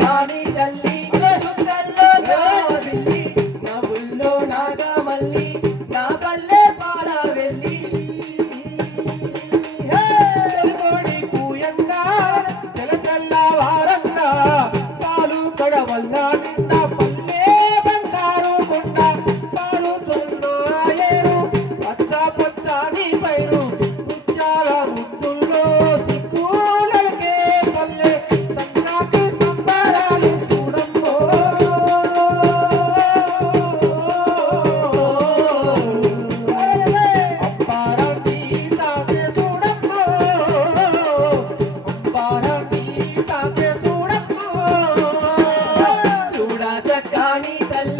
సక్కాని తల్లి సుక్కల్లో జాబిల్లి నా ఊళ్ళో నాగమల్లి నా పల్లె పాల వెళ్ళి కోడి కూయంగా తెల తెల్లవారంగా పాలు కడవల్ల నిండా పల్లె బంగారు కొండ పాలుతున్నాయేరు పచ్చ పచ్చని పైరు ముత్యాల ముద్దుల్లో సిక్కులకే పల్లె సంక్రాంతి సంబరాలు చూడమ్మో అంబారాన్ని తాకే చూడమ్మో అంబారాన్ని తాకే చూడమ్మో చూడా సక్కాని తల్లి